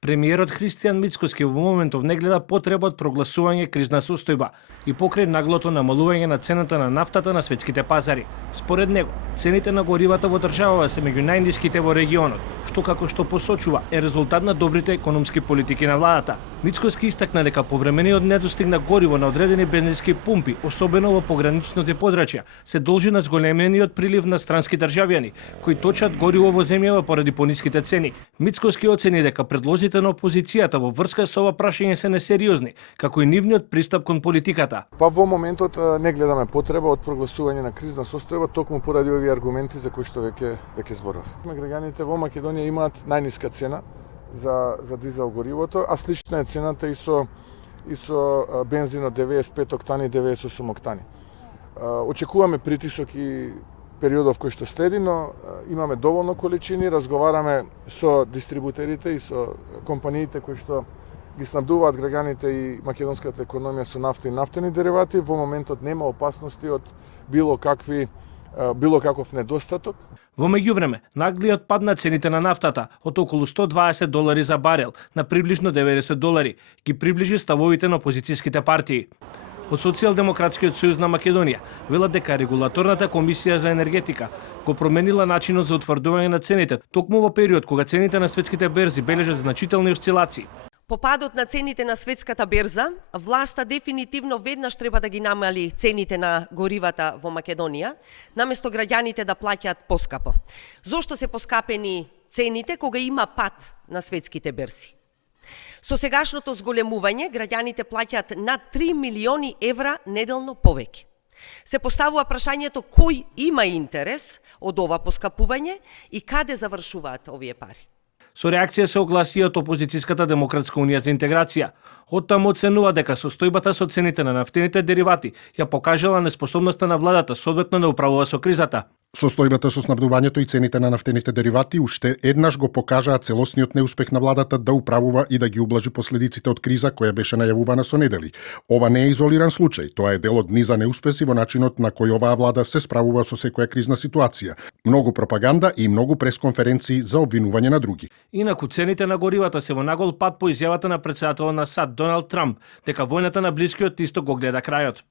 Премиерот Христијан Мицкоски во моментов не гледа потреба од прогласување кризна состојба и покрај наглото намалување на цената на нафтата на светските пазари. Според него, цените на горивата во државава се меѓу најниските во регионот, што како што посочува е резултат на добрите економски политики на владата. Мицкоски истакна дека повремениот недостиг на гориво на одредени бензински пумпи, особено во пограничните подрачја, се должи на зголемениот прилив на странски државјани кои точат гориво во земјава поради пониските цени. Мицкоски оцени дека предлозите на опозицијата во врска со ова прашање се несериозни, како и нивниот пристап кон политиката. Па во моментот не гледаме потреба од прогласување на кризна состојба токму поради овие аргументи за кои што веќе зборов. Граѓаните во Македонија имаат најниска цена за дизел горивото, а слична е цената и со бензинот 95 октани и 98 октани. Очекуваме притисок и периодов кој што следи, но имаме доволно количини, разговараме со дистрибутерите и со компаниите кои што ги снабдуваат граѓаните и македонската економија со нафта и нафтени деривати. Во моментот нема опасности од било каков недостаток. Во меѓувреме, наглиот пад на цените на нафтата од околу $120 за барел на приближно $90 ги приближи ставовите на опозицијските партии. Од Социјалдемократскиот сојуз на Македонија велат дека регулаторната комисија за енергетика го променила начинот за утврдување на цените токму во период кога цените на светските берзи бележат значителни осцилации. По падот на цените на светската берза, власта дефинитивно веднаш треба да ги намали цените на горивата во Македонија, наместо граѓаните да плаќаат поскапо. Зошто се поскапени цените кога има пад на светските берзи? Со сегашното зголемување, граѓаните плаќаат над 3 милиони евра неделно повеќе. Се поставува прашањето кој има интерес од ова поскапување и каде завршуваат овие пари. Со реакција се огласи од опозицијската Демократска унија за интеграција. Оттаму оценува дека состојбата со цените на нафтените деривати ја покажала неспособноста на владата соодветно да управува со кризата. Состојбата со снабдувањето и цените на нафтените деривати уште еднаш го покажаа целосниот неуспех на владата да управува и да ги ублажи последиците од криза која беше најавувана со недели. Ова не е изолиран случај, тоа е дел од низа неуспеси во начинот на кој оваа влада се справува со секоја кризна ситуација. Многу пропаганда и многу пресконференции за обвинување на други. Инаку цените на горивата се во нагол пад по изјавата на претседателот на САД Доналд Трамп дека војната на Блискиот Исток го гледа крајот.